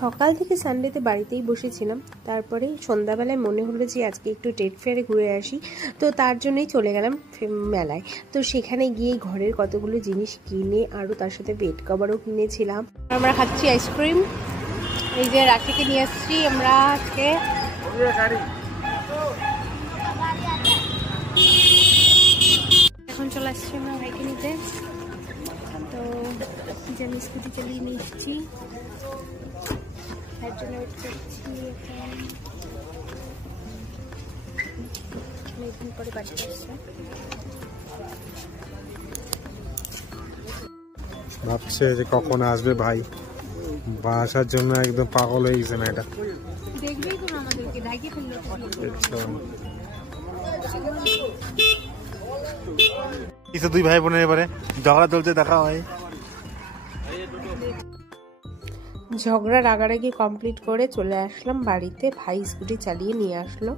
সকাল থেকে সানডেতে বাড়িতেই বসেছিলাম, তারপরে সন্ধ্যাবেলায় মনে হলো যে আজকে একটু ট্রেড ফেয়ারে ঘুরে আসি, তো তার জন্যই চলে গেলাম মেলায়। তো সেখানে গিয়ে ঘরের কতগুলো জিনিস কিনে আরও তার সাথে বেড কভারও কিনেছিলাম। আমরা খাচ্ছি আইসক্রিম, এই যে রাখিকে নিয়ে আসছি আমরা আজকে। এখন চলে আসছি আমরা ভাইকে নিতে, তো কি জানি স্কুটি চালিয়ে নিয়ে এসছি, তার জন্য ওয়েট করছি। অনেকদিন পরে বাড়ি আসছে, ভাবছে যে কখন আসবে ভাই, বাসার জন্য একদম পাগল হয়ে গেছে মেয়েটা। দেখবেই তো আমাদেরকে ডাকিয়ে ফেললো। কিছু দুই ভাই বোনের এবারে ঝগড়া চলছে, দেখা হয়। ঝগড়া রাগারাগি কমপ্লিট করে চলে আসলাম বাড়িতে, ভাই স্কুটি চালিয়ে নিয়ে আসলো।